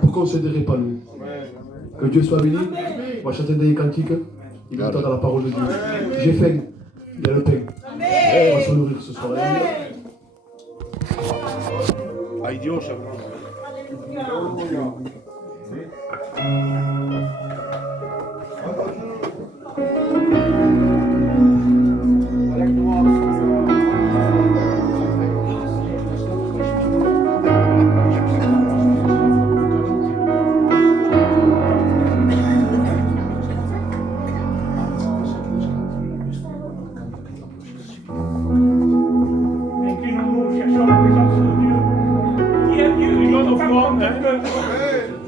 Pourquoi on ne se dirait pas nous? Que Dieu soit béni. On va chanter des cantiques. Il est temps dans la parole de Dieu. J'ai faim. Il y a le pain. On va se nourrir ce soir. Ay Dios,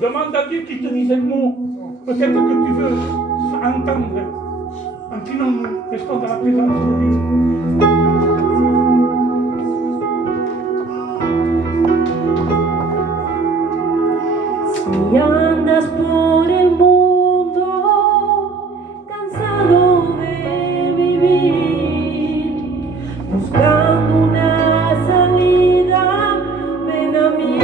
Demande à Dieu qu'il te dise un mot. Peut-être que tu veux entendre. Inclinons-nous, restons dans la présence de Dieu. Si andas por el mundo cansado de vivir, buscando una salida, ven a mí.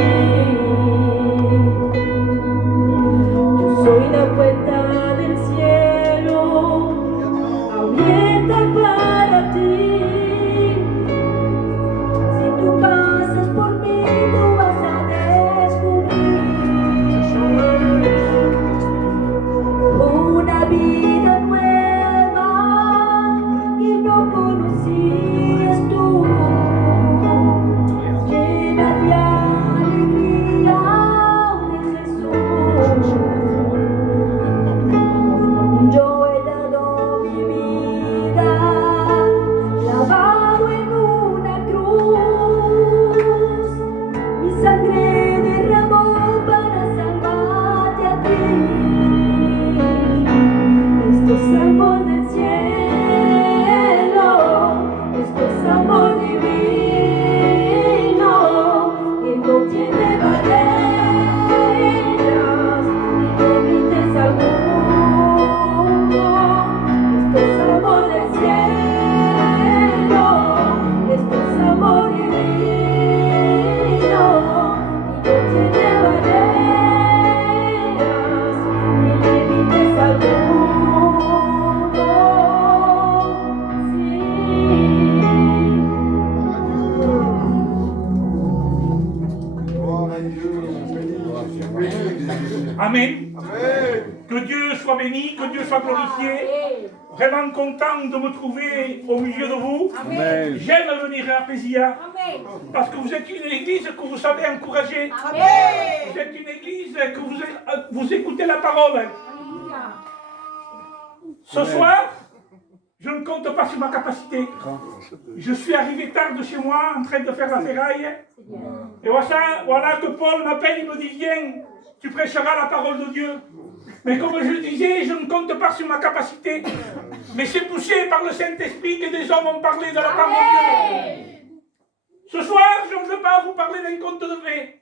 Yo soy la puerta del cielo, abierta para ti. Si tú pasas por mí, tú vas a descubrir una vida nueva que no conocías tú, llena de alegría de Jesús. Yo he dado mi vida, lavado en una cruz, mi sangre derramó para salvarte a ti. Esto es amor del cielo, esto es amor divino, que no tiene barreras ni límites alguno. Esto es amor del cielo, esto es amor divino, y no tiene barreras ni límites alguno. Amen. Que Dieu soit béni, que Dieu soit glorifié. Vraiment content de me trouver au milieu de vous. Amen. J'aime venir à Pézia parce que vous êtes une église que vous savez encourager. Vous êtes une église que vous écoutez la parole. Ce soir, je ne compte pas sur ma capacité. Je suis arrivé tard de chez moi en train de faire la ferraille. Et voilà que Paul m'appelle, il me dit viens, tu prêcheras la parole de Dieu. Mais comme je disais, je ne compte pas sur ma capacité. Mais c'est poussé par le Saint-Esprit que des hommes ont parlé de la parole de Dieu. Ce soir, je ne veux pas vous parler d'un conte de fées.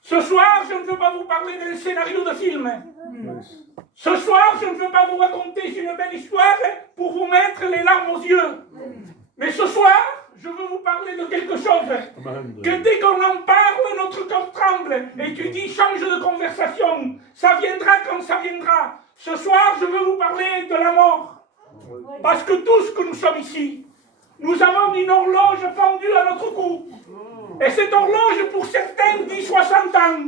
Ce soir, je ne veux pas vous parler d'un scénario de film. Ce soir, je ne veux pas vous raconter une belle histoire pour vous mettre les larmes aux yeux. Mais ce soir, je veux vous parler de quelque chose que dès qu'on en parle, notre corps tremble. Et tu dis, change de conversation. Ça viendra quand ça viendra. Ce soir, je veux vous parler de la mort. Parce que tous que nous sommes ici, nous avons une horloge pendue à notre cou. Et cette horloge, pour certains, dit 60 ans.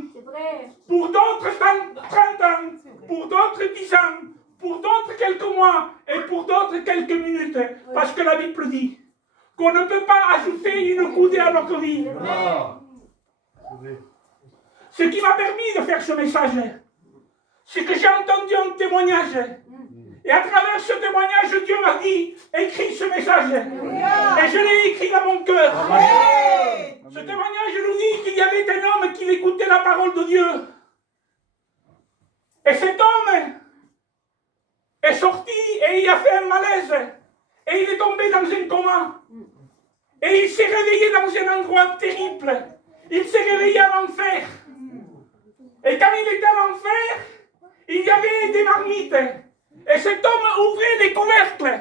Pour d'autres, 30 ans. Pour d'autres, 10 ans. Pour d'autres, quelques mois. Et pour d'autres, quelques minutes. Parce que la Bible dit qu'on ne peut pas ajouter une coudée à notre vie. Ce qui m'a permis de faire ce message, c'est que j'ai entendu un témoignage. Et à travers ce témoignage, Dieu m'a dit, écris ce message. Et je l'ai écrit dans mon cœur. Ce témoignage nous dit qu'il y avait un homme qui écoutait la parole de Dieu. Et cet homme est sorti et il a fait un malaise. Et il est tombé dans un coma. Et il s'est réveillé dans un endroit terrible. Il s'est réveillé en enfer. Et quand il était en enfer, il y avait des marmites. Et cet homme ouvrait les couvercles.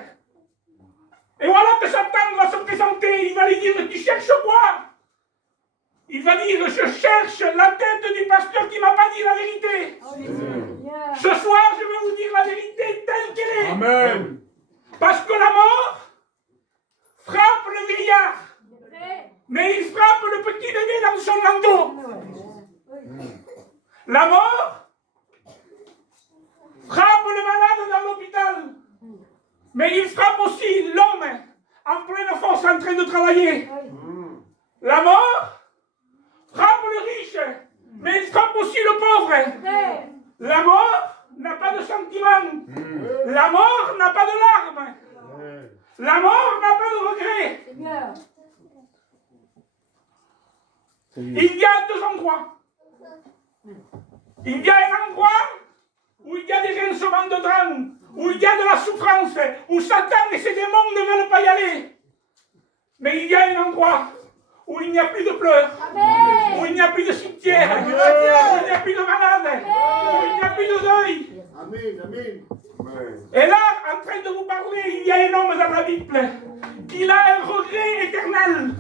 Et voilà que Satan va se présenter. Il va lui dire, tu cherches quoi? Il va dire, je cherche la tête du pasteur La mort frappe le malade dans l'hôpital, mais il frappe aussi l'homme en pleine force en train de travailler. La mort frappe le riche, mais il frappe aussi le pauvre. La mort n'a pas de sentiments. La mort n'a pas de larmes. La mort n'a pas de regrets. Il y a deux endroits. Il y a un endroit où il y a des grincements de dents, où il y a de la souffrance, où Satan et ses démons ne veulent pas y aller. Mais il y a un endroit où il n'y a plus de pleurs, où il n'y a plus de cimetière, où il n'y a plus de malades, où il n'y a plus de deuil. Amen, amen. Et là, en train de vous parler, il y a un homme dans la Bible qui a un regret éternel,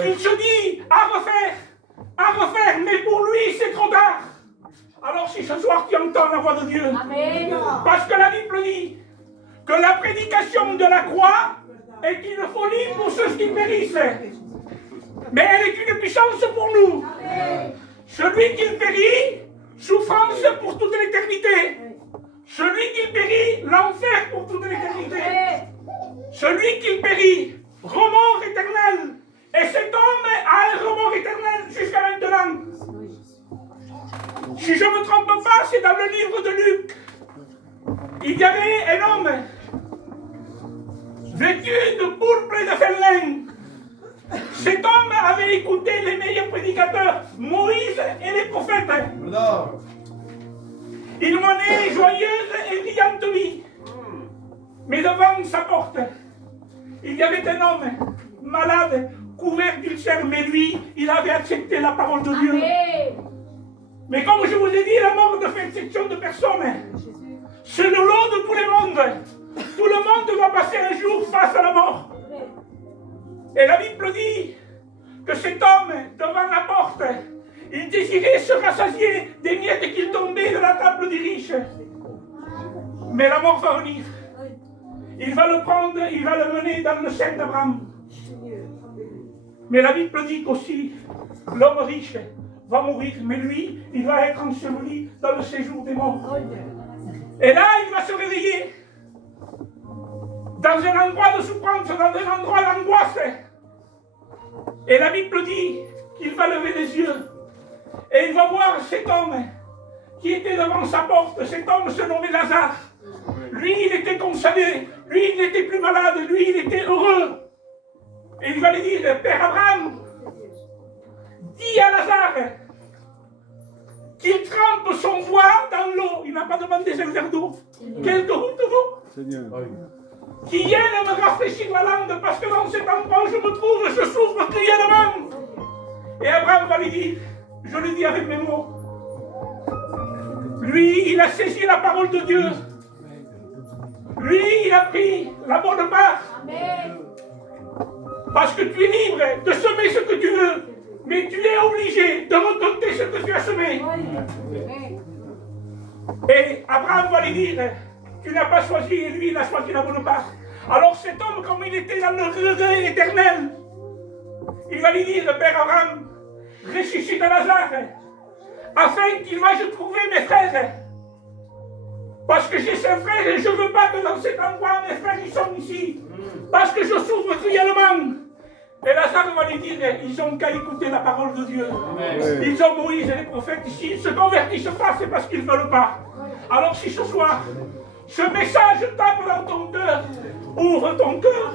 qui se dit à refaire, mais pour lui c'est trop tard. Alors si ce soir tu entends la voix de Dieu, parce que la Bible dit que la prédication de la croix est une folie pour ceux qui périssent, mais elle est une puissance pour nous. Celui qui périt, souffrance pour toute l'éternité. Celui qui périt, l'enfer pour toute l'éternité. Celui qui périt, remords éternel. Et cet homme a un remords éternel jusqu'à maintenant. Si je ne me trompe pas, c'est dans le livre de Luc. Il y avait un homme vêtu de pourpre et de fin. Cet homme avait écouté les meilleurs prédicateurs, Moïse et les prophètes. Il menait joyeuse et brillante vie. Mais devant sa porte, il y avait un homme malade, couvert d'ulcères, mais lui, il avait accepté la parole de Dieu. Mais comme je vous ai dit, la mort ne fait exception de personne. C'est le lot de tous les mondes. Tout le monde va passer un jour face à la mort. Et la Bible dit que cet homme, devant la porte, il désirait se rassasier des miettes qu'il tombait de la table du riche. Mais la mort va venir. Il va le prendre, il va le mener dans le sein d'Abraham. Mais la Bible dit qu'aussi, l'homme riche va mourir, mais lui, il va être enseveli dans le séjour des morts. Et là, il va se réveiller dans un endroit de souffrance, dans un endroit d'angoisse. Et la Bible dit qu'il va lever les yeux et il va voir cet homme qui était devant sa porte. Cet homme se nommait Lazare. Lui, il était consolé. Lui, il n'était plus malade. Lui, il était heureux. Et il va lui dire, Père Abraham, dis à Lazare qu'il trempe son doigt dans l'eau. Il n'a pas demandé un verre d'eau. Quelques gouttes d'eau. Qui vienne me rafraîchir la langue, parce que dans cet endroit où je me trouve, je souffre cruellement. Et Abraham va lui dire, je lui dis avec mes mots, lui, il a saisi la parole de Dieu. Lui, il a pris la bonne part. Parce que tu es libre de semer ce que tu veux, mais tu es obligé de récolter ce que tu as semé. Et Abraham va lui dire, tu n'as pas choisi, et lui, il a choisi la bonne part. Alors cet homme, comme il était dans le regret éternel, il va lui dire, Père Abraham, ressuscite Lazare, afin qu'il vaille trouver mes frères. Parce que j'ai 5 frères et je ne veux pas que dans cet endroit, mes frères, ils sont ici. Parce que je souffre cruellement. Et Lazare va lui dire, ils n'ont qu'à écouter la parole de Dieu. Ils ont Moïse et les prophètes ici. Ils ne se convertissent pas, c'est parce qu'ils ne veulent pas. Alors si ce soir, ce message tape dans ton cœur, ouvre ton cœur.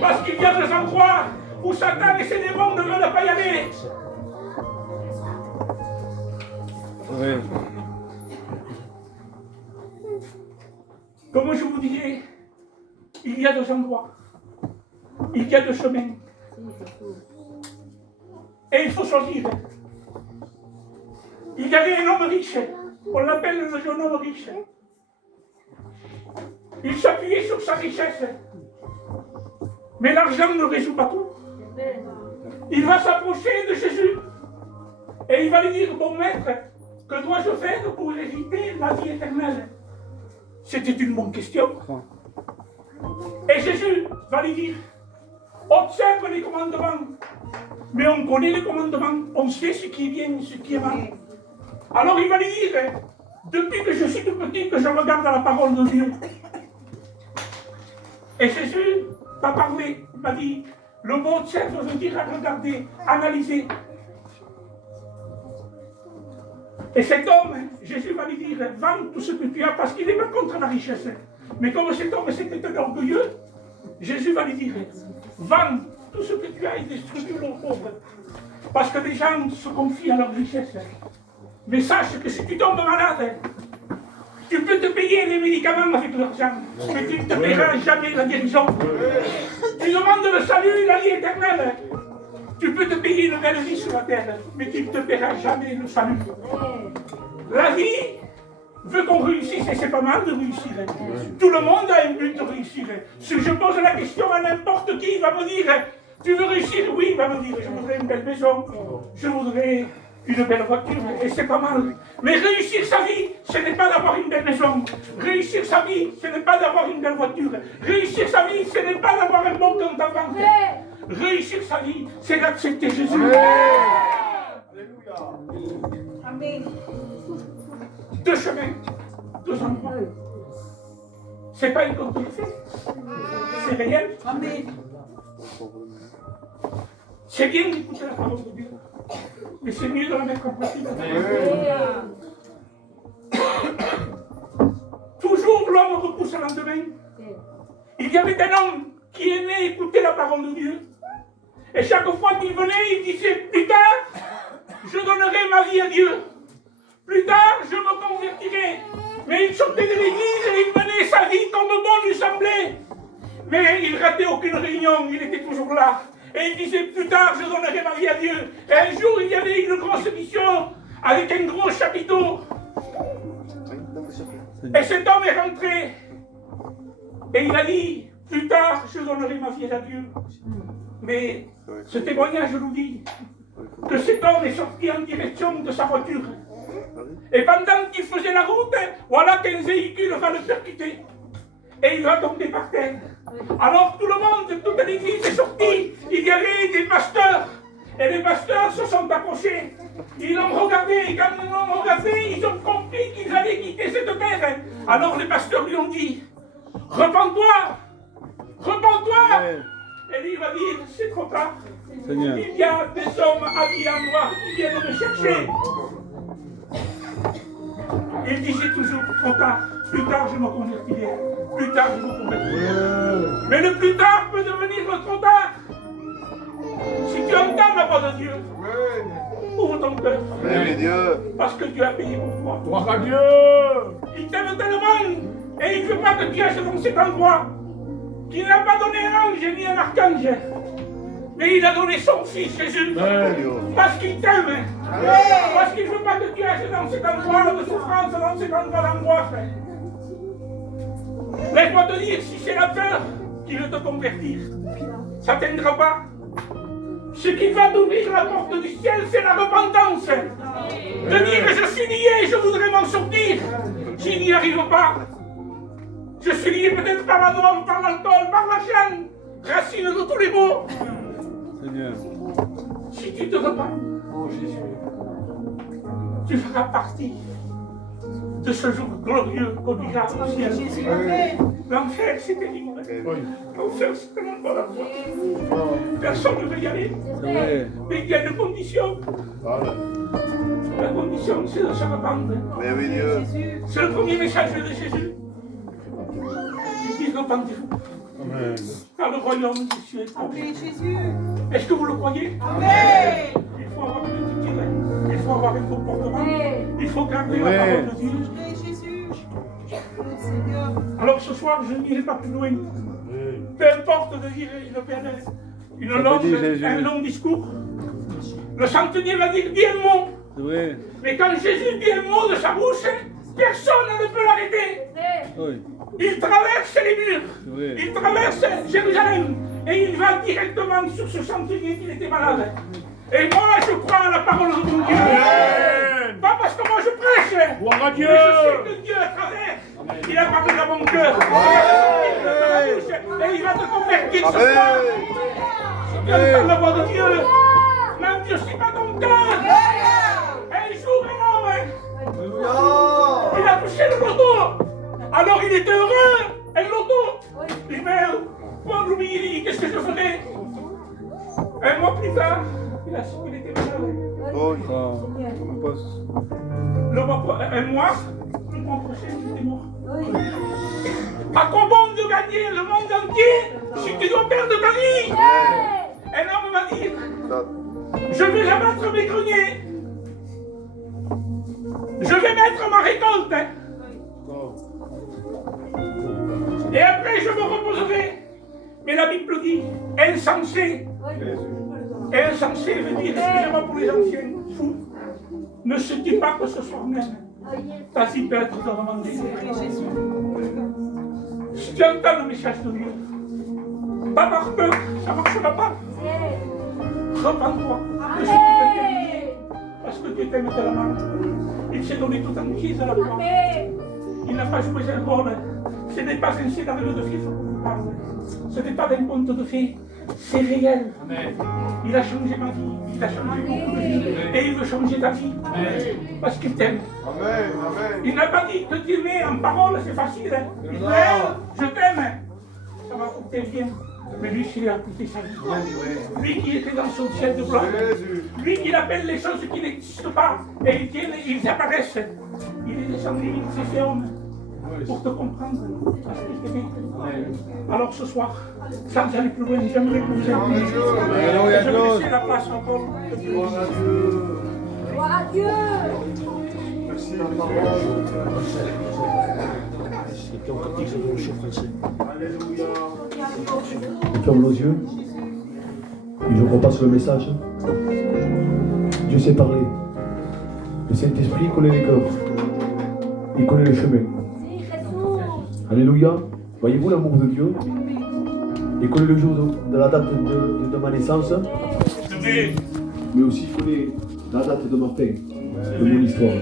Parce qu'il y a des endroits où Satan et ses démons ne veulent pas y aller. Comme je vous disais, il y a 2 endroits. Il y a 2 chemins. Et il faut choisir. Il y avait un homme riche. On l'appelle le jeune homme riche. Il s'appuyait sur sa richesse. Mais l'argent ne résout pas tout. Il va s'approcher de Jésus. Et il va lui dire, bon maître, que dois-je faire pour hériter la vie éternelle? C'était une bonne question. Et Jésus va lui dire, observe les commandements. Mais on connaît les commandements, on sait ce qui est bien et ce qui est mal. Alors il va lui dire, depuis que je suis tout petit, que je regarde la parole de Dieu. Et Jésus m'a parlé, il m'a dit, le mot observe veut dire regarder, analyser. Et cet homme, Jésus va lui dire, vends tout ce que tu as, parce qu'il n'est pas contre la richesse. Mais comme cet homme c'était un orgueilleux, Jésus va lui dire, vends tout ce que tu as et distribue-le aux pauvres. Parce que les gens se confient à leur richesse. Mais sache que si tu tombes malade, tu peux te payer les médicaments avec l'argent, mais tu ne te paieras jamais la guérison. Tu demandes le salut, la vie éternelle. Tu peux te payer une belle vie sur la terre, mais tu ne te paieras jamais le salut. La vie veut qu'on réussisse, et c'est pas mal de réussir. Tout le monde a un but de réussir. Si je pose la question à n'importe qui, il va me dire, tu veux réussir? Oui, il va me dire, je voudrais une belle maison, je voudrais une belle voiture, et c'est pas mal. Mais réussir sa vie, ce n'est pas d'avoir une belle maison. Réussir sa vie, ce n'est pas d'avoir une belle voiture. Réussir sa vie, ce n'est pas d'avoir un bon compte en banque. Réussir sa vie, c'est d'accepter Jésus. Alléluia. Amen. Deux chemins, deux endroits. C'est pas une conte de fées. C'est réel. Amen. C'est bien d'écouter la parole de Dieu. Mais c'est mieux de la mettre en pratique. Toujours l'homme repousse le lendemain. Il y avait un homme qui aimait écouter la parole de Dieu. Et chaque fois qu'il venait, il disait, plus tard, je donnerai ma vie à Dieu. Plus tard, je me convertirai. Mais il sortait de l'église et il menait sa vie comme bon lui semblait. Mais il ratait aucune réunion, il était toujours là. Et il disait, plus tard, je donnerai ma vie à Dieu. Et un jour, il y avait une grosse mission avec un gros chapiteau. Et cet homme est rentré. Et il a dit, plus tard, je donnerai ma vie à Dieu. Mais ce témoignage nous dit que cet homme est sorti en direction de sa voiture. Et pendant qu'il faisait la route, voilà qu'un véhicule va le percuter. Et il va tomber par terre. Alors tout le monde, toute l'église est sortie. Il y avait des pasteurs. Et les pasteurs se sont approchés. Ils l'ont regardé. Et quand ils l'ont regardé, ils ont compris qu'ils allaient quitter cette terre. Alors les pasteurs lui ont dit, repens-toi. Repens-toi. Et lui va dire, c'est trop tard. Seigneur. Il y a des hommes habillés en noir qui viennent me chercher. Il disait toujours, trop tard. Plus tard, je me convertirai. Plus tard, je me convertirai. Mais le plus tard peut devenir le trop tard. Si tu entends la voix de Dieu, ouvre ton cœur. Parce que Dieu a payé pour toi. Gloire à Dieu. Il t'aime tellement et il ne veut pas que tu ailles dans cet endroit. Qu'il n'a pas donné un ange ni un archange. Mais il a donné son fils Jésus. Parce qu'il t'aime. Parce qu'il ne veut pas que tu ailles dans cet endroit de souffrance, dans cet endroit d'angoisse. Laisse-moi te dire, si c'est la peur qui veut te convertir, ça ne t'aidera pas. Ce qui va t'ouvrir la porte du ciel, c'est la repentance. De dire, je suis lié, je voudrais m'en sortir. S'il n'y arrive pas, je suis lié peut-être par la drogue, par l'alcool, par l'argent, racine de tous les maux. Seigneur. Si tu te repens, oh Jésus, tu feras partie de ce jour glorieux qu'on ira au ciel. L'enfer, c'est terrible. L'enfer, c'est tellement bon l'enfer. Personne ne veut y aller. Ouais. Mais il y a une condition. La condition, c'est de se rependre. C'est le premier message de Jésus. Il dit, repentez-vous. Car le royaume des cieux est proche. Est-ce que vous le croyez? Amen. Il faut avoir une attitude, il faut avoir un comportement, il faut garder la parole de Dieu. Alors ce soir, je n'irai pas plus loin. Peu importe de dire une longue, un long discours. Le centenier va dire 10 mots. Oui. Mais quand Jésus dit un mot de sa bouche, personne ne peut l'arrêter. Oui. Il traverse les murs, Oui. il traverse Jérusalem et il va directement sur ce centenier qui était malade. Et moi, je crois à la parole de mon Dieu. Amen. Pas parce que moi je prêche, Gloire à Dieu. mais je sais que Dieu à travers, il a parlé dans mon cœur. Et il va te convertir ce soir. Si tu entends la voix de Dieu, n'endurcis pas ton cœur. Un jour, un homme Alors il était heureux, elle l'auto. Il dit, mais Paul Louis, qu'est-ce que je ferai? Un mois plus tard, il a su qu'il était malade. On passe. Un mois, le mois prochain, il était mort. À quoi bon de gagner le monde entier si tu dois perdre ta vie? Un homme m'a dit, je vais abattre mes greniers. Je vais mettre ma récolte. Hein. Et après, je me reposerai. Mais la Bible dit, insensé. Insensé veut dire, excusez-moi pour les anciens, fou. Ne se dis pas que ce soir même, ta vie peut être demandée. Si tu entends le message de Dieu, pas par peur, ça ne marchera pas. Repends-toi de ce qui peut t'aider, parce que Dieu t'aime tellement. Il s'est donné tout entier à la croix. Il n'a pas joué un rôle. Ce n'est pas un scénario de film qu'on vous parle. Ce n'est pas d'un conte de fées. C'est réel. Il a changé ma vie. Il a changé beaucoup de vies. Et il veut changer ta vie. Parce qu'il t'aime. Il n'a pas dit que t'aimer en parole, c'est facile. Hein. Il dit, je t'aime. Ça va coûter bien. Mais lui, s'il a coûté sa vie. Lui qui était dans son ciel de gloire. Lui qui appelle les choses qui n'existent pas. Et ils apparaissent. Il est descendu, il s'est fait homme. Pour te comprendre, parce qu'il t'aimait. Alors ce soir, sans aller plus loin, j'aimerais que vous aimiez. Je vais laisser la place à Paul. Gloire à Dieu. Merci. On ferme nos yeux et je crois sur le message. Dieu sait parler. Le Saint-Esprit connaît les cœurs. Il connaît les chemins. Alléluia. Voyez-vous l'amour de Dieu? Il connaît le jour de la date de ma naissance, mais aussi il connaît la date de ma fin, de mon histoire.